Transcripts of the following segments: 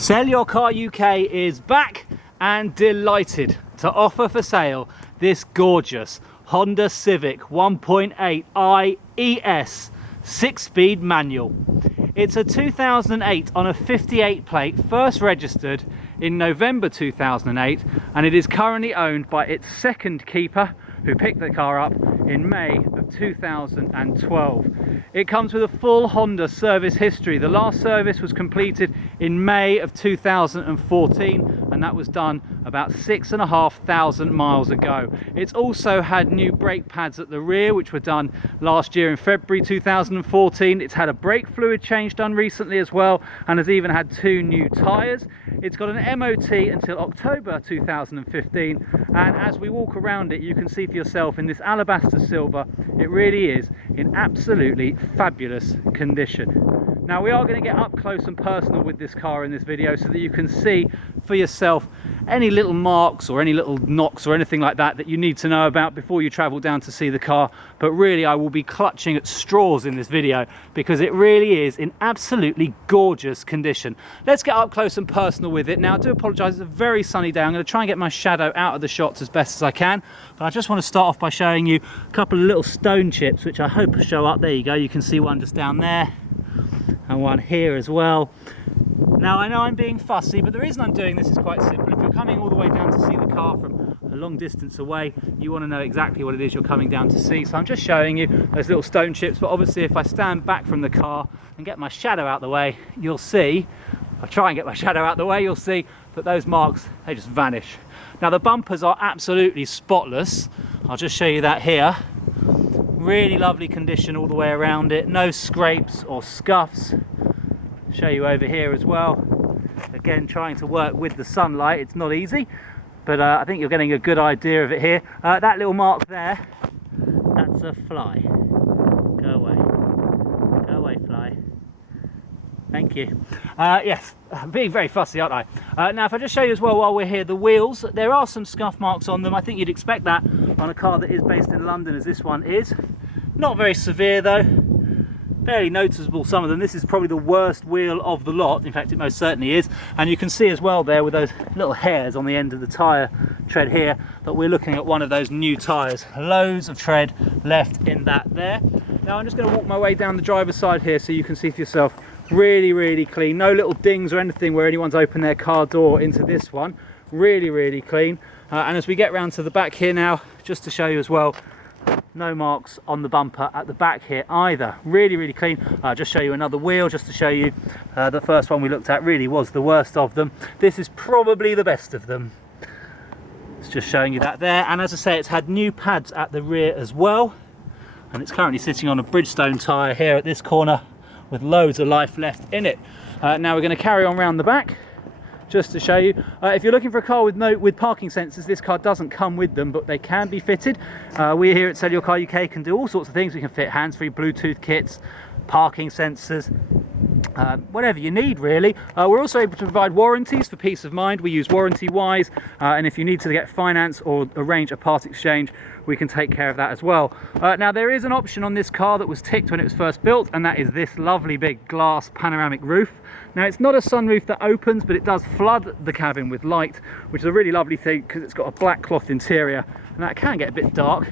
Sell Your Car UK is back and delighted to offer for sale this gorgeous Honda Civic 1.8i ES 6-speed manual. It's a 2008 on a 58 plate, first registered in November 2008, and it is currently owned by its second keeper, who picked the car up in May of 2012. It comes with a full Honda service history. The last service was completed in May of 2014, and that was done about 6,500 miles ago. It's also had new brake pads at the rear, which were done last year in February 2014. It's had a brake fluid change done recently as well, and has even had 2 new tyres. It's got an MOT until October 2015, and as we walk around it, you can see for yourself in this alabaster silver, it really is in absolutely fabulous condition. Now, we are going to get up close and personal with this car in this video so that you can see for yourself any little marks or any little knocks or anything like that that you need to know about before you travel down to see the car. But really, I will be clutching at straws in this video because it really is in absolutely gorgeous condition. Let's get up close and personal with it. Now, I do apologise, it's a very sunny day. I'm going to try and get my shadow out of the shots as best as I can, but I just want to start off by showing you a couple of little stone chips which I hope will show up. There you go, you can see one just down there and one here as well. Now, I know I'm being fussy, but the reason I'm doing this is quite simple. If you're coming all the way down to see the car from a long distance away, you want to know exactly what it is you're coming down to see. So I'm just showing you those little stone chips, but obviously if I stand back from the car and get my shadow out the way, you'll see, I'll try and get my shadow out the way, you'll see that those marks, they just vanish. Now, the bumpers are absolutely spotless. I'll just show you that here. Really lovely condition all the way around it, no scrapes or scuffs. Show you over here as well. Again, trying to work with the sunlight, it's not easy, but I think you're getting a good idea of it here. That little mark there, that's a fly. Go away fly. Thank you. Yes, I'm being very fussy, aren't I? Now, if I just show you as well while we're here, the wheels, there are some scuff marks on them. I think you'd expect that on a car that is based in London, as this one is. Not very severe though, fairly noticeable, some of them. This is probably the worst wheel of the lot. In fact, it most certainly is. And you can see as well there with those little hairs on the end of the tyre tread here that we're looking at one of those new tyres. Loads of tread left in that there. Now, I'm just going to walk my way down the driver's side here so you can see for yourself. Really clean, no little dings or anything where anyone's opened their car door into this one. Really clean. And as we get round to the back here now, just to show you as well, no marks on the bumper at the back here either. Really clean. I'll just show you another wheel just to show you the first one we looked at really was the worst of them. This is probably the best of them. It's just showing you that there. And as I say, it's had new pads at the rear as well, and it's currently sitting on a Bridgestone tyre here at this corner with loads of life left in it. Now we're going to carry on round the back just to show you. If you're looking for a car with parking sensors, this car doesn't come with them, but they can be fitted. We here at Sell Your Car UK can do all sorts of things. We can fit hands-free Bluetooth kits, parking sensors, whatever you need really. We're also able to provide warranties for peace of mind. We use Warranty Wise, and if you need to get finance or arrange a part exchange, we can take care of that as well. Now, there is an option on this car that was ticked when it was first built, and that is this lovely big glass panoramic roof. Now, it's not a sunroof that opens, but it does flood the cabin with light, which is a really lovely thing because it's got a black cloth interior, and that can get a bit dark.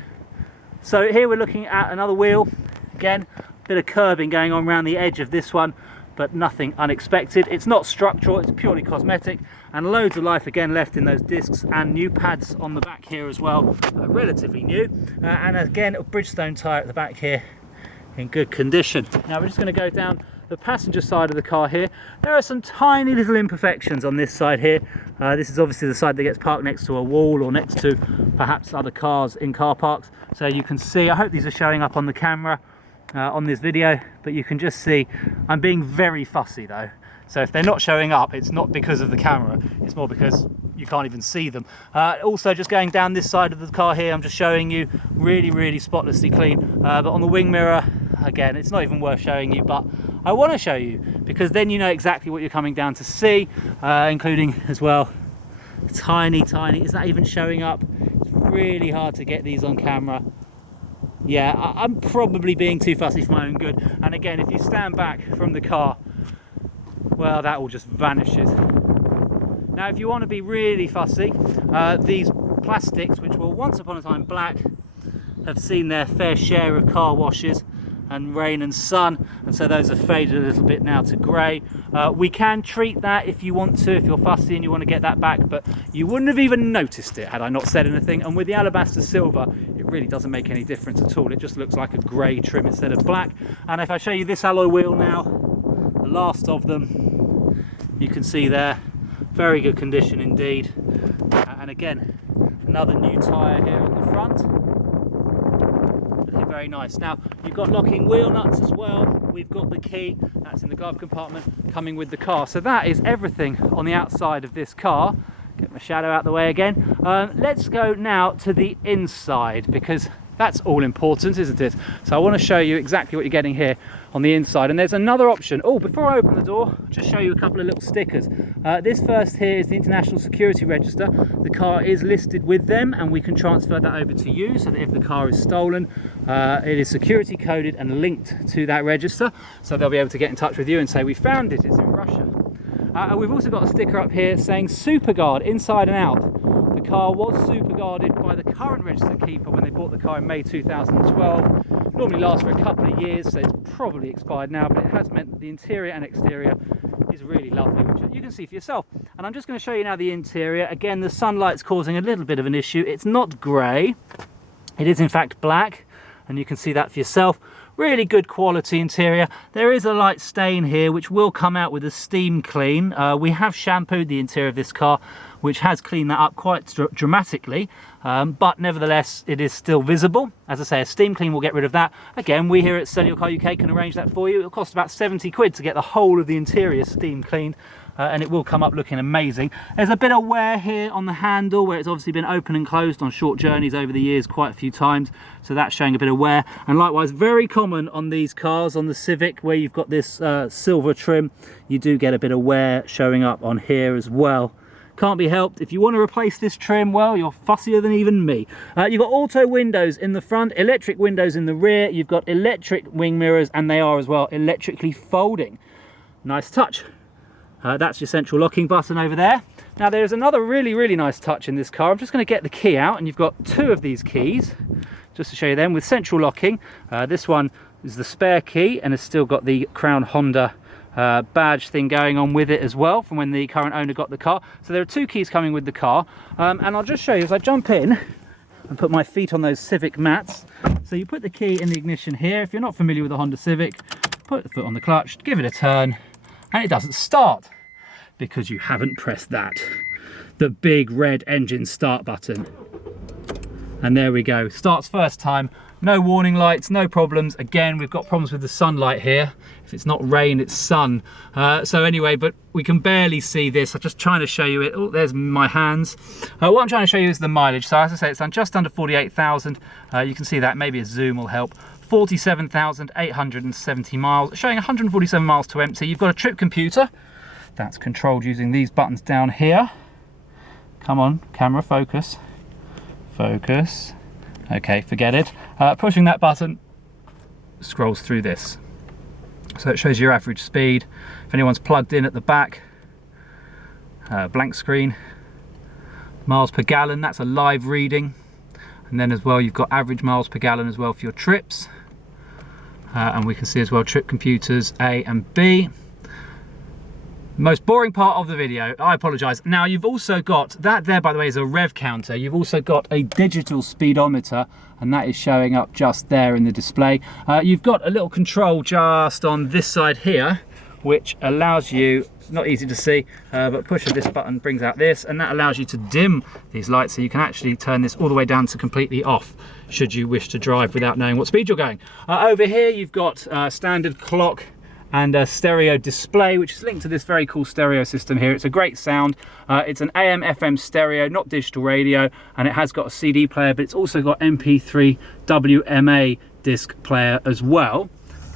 So here we're looking at another wheel. Again, a bit of curbing going on around the edge of this one, but nothing unexpected. It's not structural, it's purely cosmetic, and loads of life again left in those discs, and new pads on the back here as well, relatively new, and again a Bridgestone tyre at the back here in good condition. Now we're just going to go down the passenger side of the car here. There are some tiny little imperfections on this side here. This is obviously the side that gets parked next to a wall or next to perhaps other cars in car parks, so you can see, I hope these are showing up on the camera on this video, but you can just see I'm being very fussy though, so if they're not showing up, it's not because of the camera, it's more because you can't even see them. Also, just going down this side of the car here, I'm just showing you really spotlessly clean, but on the wing mirror, again, it's not even worth showing you, but I want to show you because then you know exactly what you're coming down to see, including as well tiny, is that even showing up? It's really hard to get these on camera. Yeah, I'm probably being too fussy for my own good. And again, if you stand back from the car, well, that all just vanishes. Now, if you want to be really fussy, these plastics, which were once upon a time black, have seen their fair share of car washes and rain and sun, and so those have faded a little bit now to grey. We can treat that if you want to, if you're fussy and you want to get that back, but you wouldn't have even noticed it had I not said anything. And with the alabaster silver, it really doesn't make any difference at all. It just looks like a grey trim instead of black. And if I show you this alloy wheel now, the last of them, you can see there, very good condition indeed. And again, another new tyre here on the front. Very nice. Now, you've got locking wheel nuts as well. We've got the key, that's in the glove compartment, coming with the car. So that is everything on the outside of this car. Get my shadow out the way again. Let's go now to the inside, because that's all important, isn't it? So I want to show you exactly what you're getting here on the inside. And there's another option. Oh, before I open the door, I'll just show you a couple of little stickers. This first here is the International Security Register. The car is listed with them, and we can transfer that over to you, so that if the car is stolen, it is security coded and linked to that register. So they'll be able to get in touch with you and say, we found it, it's in Russia. And we've also got a sticker up here saying SuperGuard inside and out. The car was super guarded by the current register keeper when they bought the car in May 2012. Normally lasts for a couple of years, so it's probably expired now, but it has meant that the interior and exterior is really lovely, which you can see for yourself. And I'm just going to show you now the interior. Again, the sunlight's causing a little bit of an issue. It's not grey, it is in fact black, and you can see that for yourself. Really good quality interior. There is a light stain here which will come out with a steam clean. We have shampooed the interior of this car, which has cleaned that up quite dramatically, but nevertheless it is still visible. As I say, a steam clean will get rid of that. Again, we here at SellYourCarUK can arrange that for you. It'll cost about 70 quid to get the whole of the interior steam cleaned, and it will come up looking amazing. There's a bit of wear here on the handle where it's obviously been open and closed on short journeys over the years quite a few times, so that's showing a bit of wear. And likewise, very common on these cars, on the Civic, where you've got this silver trim, you do get a bit of wear showing up on here as well. Can't be helped. If you want to replace this trim, well, you're fussier than even me. You've got auto windows in the front, electric windows in the rear, you've got electric wing mirrors, and they are as well electrically folding. Nice touch. That's your central locking button over there. Now there's another really nice touch in this car. I'm just going to get the key out, and you've got two of these keys, just to show you them, with central locking. This one is the spare key, and it's still got the Crown Honda badge thing going on with it as well from when the current owner got the car. So there are two keys coming with the car, and I'll just show you as I jump in and put my feet on those Civic mats. So you put the key in the ignition here. If you're not familiar with the Honda Civic, put the foot on the clutch, give it a turn, and it doesn't start because you haven't pressed that, the big red engine start button. And there we go, starts first time. No warning lights, no problems. Again, we've got problems with the sunlight here. If it's not rain, it's sun. So anyway, but we can barely see this. I'm just trying to show you it. Oh, there's my hands. What I'm trying to show you is the mileage. So as I say, it's done just under 48,000. You can see that, maybe a zoom will help. 47,870 miles, showing 147 miles to empty. You've got a trip computer. That's controlled using these buttons down here. Come on, camera, focus. Focus. Okay, forget it. Pushing that button scrolls through this. So it shows your average speed. If anyone's plugged in at the back, blank screen. Miles per gallon, that's a live reading. And then as well, you've got average miles per gallon as well for your trips. And we can see as well trip computers A and B. Most boring part of the video, I apologise. Now you've also got, that there by the way is a rev counter. You've also got a digital speedometer, and that is showing up just there in the display. You've got a little control just on this side here, which allows you, not easy to see, but pushing this button brings out this, and that allows you to dim these lights, so you can actually turn this all the way down to completely off should you wish to drive without knowing what speed you're going. Over here you've got standard clock and a stereo display, which is linked to this very cool stereo system here. It's a great sound. It's an AM FM stereo, not digital radio, and it has got a CD player, but it's also got MP3 WMA disc player as well.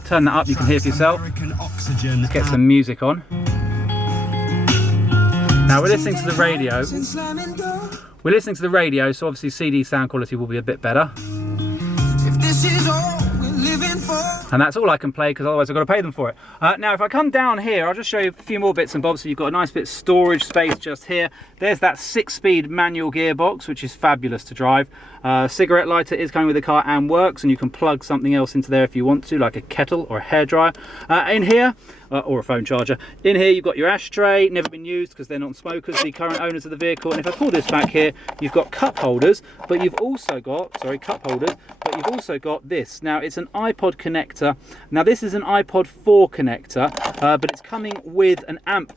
Turn that up, you can hear for yourself. Let's get some music on. Now we're listening to the radio. We're listening to the radio, so obviously CD sound quality will be a bit better. If this is all we're living for. And that's all I can play, because otherwise I've got to pay them for it. Now if I come down here, I'll just show you a few more bits and bobs. So you've got a nice bit of storage space just here. There's that 6-speed manual gearbox, which is fabulous to drive. Cigarette lighter is coming with the car and works, and you can plug something else into there if you want to, like a kettle or a hairdryer. In here, or a phone charger. In here you've got your ashtray, never been used because they're not smokers, the current owners of the vehicle. And if I pull this back here, you've got cup holders, but you've also got, cup holders, but you've also got this. Now it's an iPod connector. Now this is an iPod 4 connector, but it's coming with an amp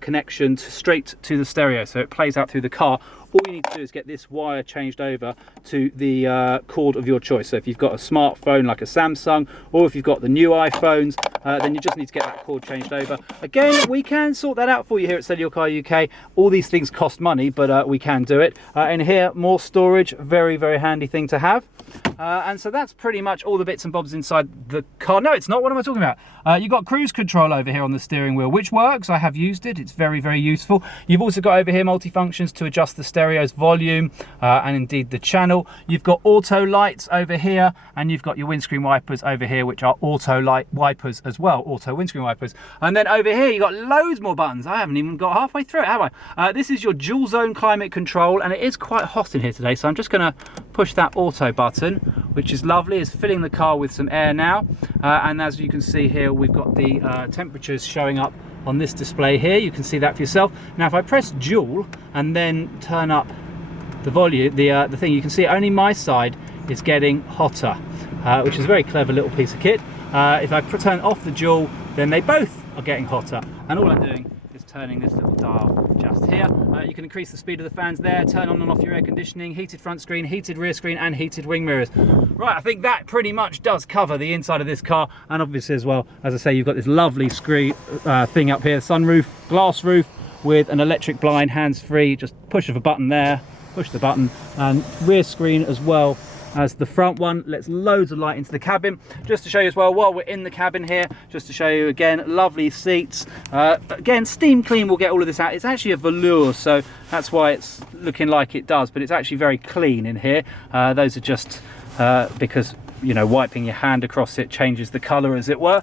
connection straight to the stereo, so it plays out through the car. All you need to do is get this wire changed over to the cord of your choice. So if you've got a smartphone like a Samsung, or if you've got the new iPhones, then you just need to get that cord changed over. Again, we can sort that out for you here at SellYourCarUK. All these things cost money, but we can do it. In here, more storage, very, very handy thing to have. And so that's pretty much all the bits and bobs inside the car. No, it's not. What am I talking about? You've got cruise control over here on the steering wheel, which works. I have used it. It's very, very useful. You've also got over here multifunctions to adjust the stereo's volume and indeed the channel. You've got auto lights over here, and you've got your windscreen wipers over here, which are auto light wipers as well, auto windscreen wipers. And then over here, you've got loads more buttons. I haven't even got halfway through it, have I? This is your dual zone climate control, and it is quite hot in here today, so I'm just going to push that auto button, which is lovely. It's filling the car with some air now, and as you can see here, we've got the temperatures showing up on this display here. You can see that for yourself. Now if I press dual and then turn up the volume, the thing, you can see only my side is getting hotter, which is a very clever little piece of kit. If I turn off the dual, then they both are getting hotter, and all I'm doing is turning this little dial just here. You can increase the speed of the fans there, turn on and off your air conditioning, heated front screen, heated rear screen, and heated wing mirrors. Right, I think that pretty much does cover the inside of this car. And obviously as well, as I say, you've got this lovely screen thing up here, sunroof, glass roof with an electric blind, hands-free, just push of a button there, push the button, and rear screen as well as the front one. Lets loads of light into the cabin. Just to show you as well, while we're in the cabin here, just to show you again, lovely seats. Again, steam clean will get all of this out. It's actually a velour, so that's why it's looking like it does, but it's actually very clean in here. Those are just because, you know, wiping your hand across it changes the colour, as it were.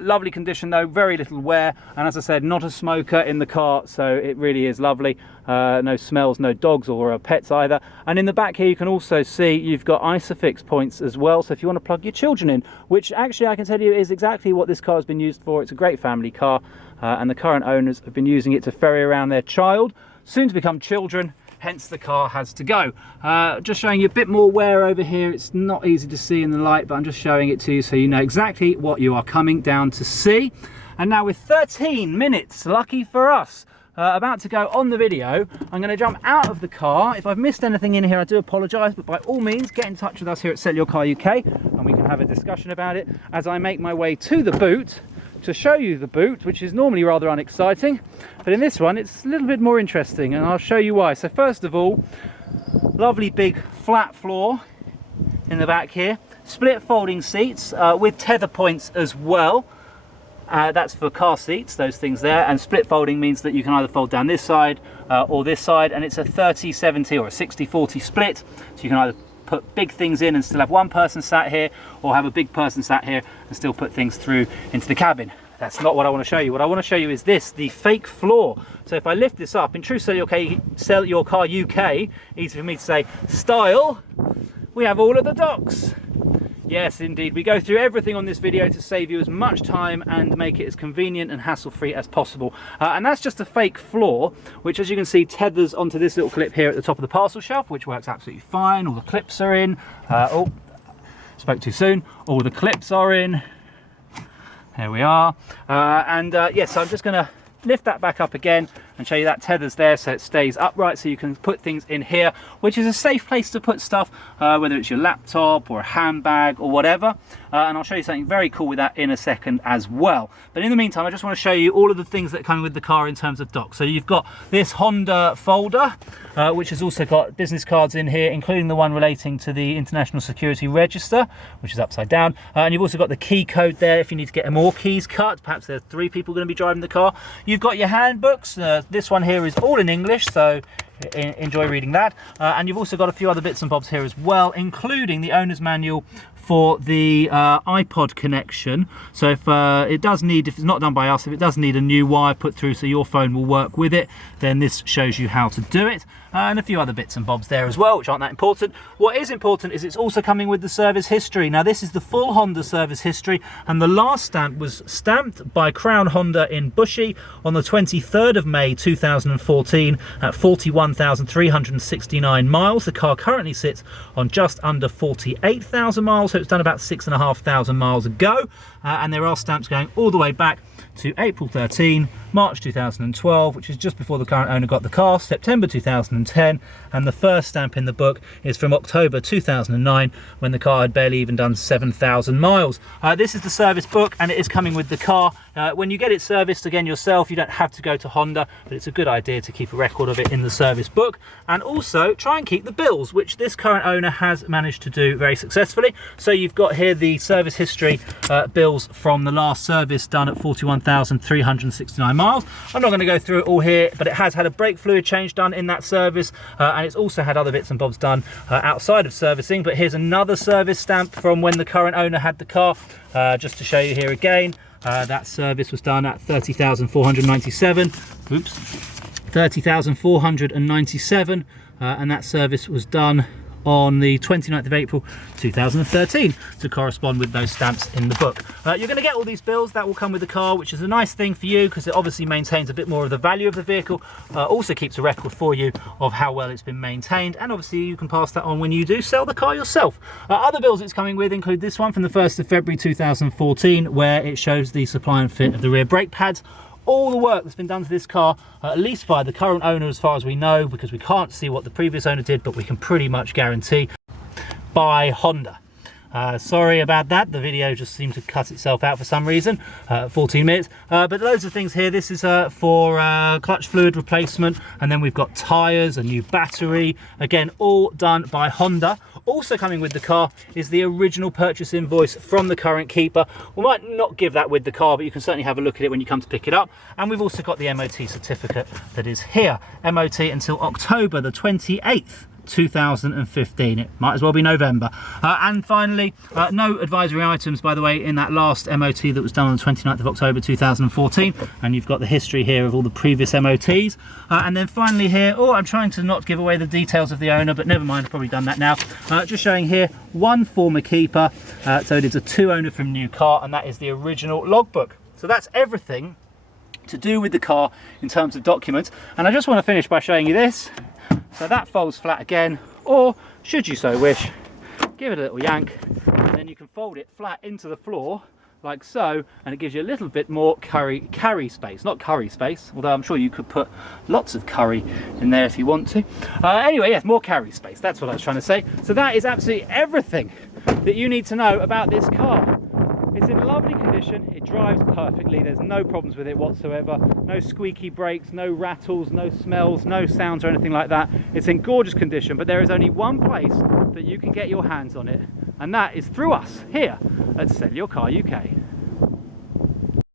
Lovely condition though, very little wear, and as I said, not a smoker in the car, so it really is lovely. No smells, no dogs or pets either. And in the back here you can also see you've got ISOFIX points as well, so if you want to plug your children in, which actually I can tell you is exactly what this car has been used for. It's a great family car, and the current owners have been using it to ferry around their child, soon to become children, hence the car has to go. Just showing you a bit more wear over here. It's not easy to see in the light, but I'm just showing it to you so you know exactly what you are coming down to see. And now with 13 minutes, lucky for us, about to go on the video, I'm going to jump out of the car. If I've missed anything in here, I do apologise, but by all means get in touch with us here at SellYourCarUK and we can have a discussion about it as I make my way to the boot to show you the boot, which is normally rather unexciting, but in this one it's a little bit more interesting, and I'll show you why. So first of all, lovely big flat floor in the back here, split folding seats with tether points as well. That's for car seats, those things there, and split folding means that you can either fold down this side or this side, and it's a 30-70 or a 60-40 split, so you can either put big things in and still have one person sat here, or have a big person sat here and still put things through into the cabin. That's not what I want to show you. What I want to show you is this, the fake floor. So if I lift this up, in true SellYourCarUK, easy for me to say, style, we have all of the docks. Yes, indeed. We go through everything on this video to save you as much time and make it as convenient and hassle-free as possible. And that's just a fake floor, which, as you can see, tethers onto this little clip here at the top of the parcel shelf, which works absolutely fine. All the clips are in. Oh, spoke too soon. All the clips are in. There we are. Yes, so I'm just going to lift that back up again and show you that tethers there so it stays upright, so you can put things in here, which is a safe place to put stuff, whether it's your laptop or a handbag or whatever. And I'll show you something very cool with that in a second as well. But in the meantime, I just want to show you all of the things that come with the car in terms of docks. So you've got this Honda folder, which has also got business cards in here, including the one relating to the International Security Register, which is upside down. And you've also got the key code there if you need to get more keys cut. Perhaps there's 3 people going to be driving the car. You've got your handbooks. This one here is all in English, so enjoy reading that. And you've also got a few other bits and bobs here as well, including the owner's manual for the iPod connection. So if it does need, if it's not done by us, if it does need a new wire put through so your phone will work with it, then this shows you how to do it. And a few other bits and bobs there as well, which aren't that important. What is important is it's also coming with the service history. Now this is the full Honda service history, and the last stamp was stamped by Crown Honda in Bushey on the 23rd of May 2014 at 41,369 miles. The car currently sits on just under 48,000 miles, so it's done about 6,500 miles ago. And there are stamps going all the way back to April 13, March 2012, which is just before the current owner got the car, September 2010, and the first stamp in the book is from October 2009, when the car had barely even done 7,000 miles. This is the service book, and it is coming with the car. When you get it serviced again yourself, you don't have to go to Honda, but it's a good idea to keep a record of it in the service book, and also try and keep the bills, which this current owner has managed to do very successfully. So you've got here the service history bills from the last service done at 41,369 miles. I'm not going to go through it all here, but it has had a brake fluid change done in that service, and it's also had other bits and bobs done outside of servicing. But here's another service stamp from when the current owner had the car, just to show you here again. That service was done at 30,497. Oops, 30,497, and that service was done on the 29th of April 2013 to correspond with those stamps in the book. You're going to get all these bills that will come with the car, which is a nice thing for you because it obviously maintains a bit more of the value of the vehicle, also keeps a record for you of how well it's been maintained, and obviously you can pass that on when you do sell the car yourself. Other bills it's coming with include this one from the 1st of February 2014, where it shows the supply and fit of the rear brake pads. All the work that's been done to this car, at least by the current owner as far as we know, because we can't see what the previous owner did, but we can pretty much guarantee, by Honda. Sorry about that, the video just seemed to cut itself out for some reason, 14 minutes, but loads of things here. This is for clutch fluid replacement, and then we've got tyres, a new battery, again all done by Honda. Also coming with the car is the original purchase invoice from the current keeper. We might not give that with the car, but you can certainly have a look at it when you come to pick it up. And we've also got the MOT certificate that is here, MOT until October the 28th 2015. It might as well be November. And finally, no advisory items, by the way, in that last MOT that was done on the 29th of October 2014, and you've got the history here of all the previous MOTs. And then finally here, I'm trying to not give away the details of the owner, but never mind, I've probably done that now. Just showing here one former keeper, so it is a 2 owner from new car, and that is the original logbook. So that's everything to do with the car in terms of documents. And I just want to finish by showing you this. So that folds flat again, or should you so wish, give it a little yank, and then you can fold it flat into the floor like so, and it gives you a little bit more carry space. Not curry space, although I'm sure you could put lots of curry in there if you want to. Anyway, yes, more carry space, that's what I was trying to say. So that is absolutely everything that you need to know about this car. It's in lovely condition, it drives perfectly, there's no problems with it whatsoever, no squeaky brakes, no rattles, no smells, no sounds or anything like that. It's in gorgeous condition, but there is only one place that you can get your hands on it, and that is through us here at SellYourCarUK.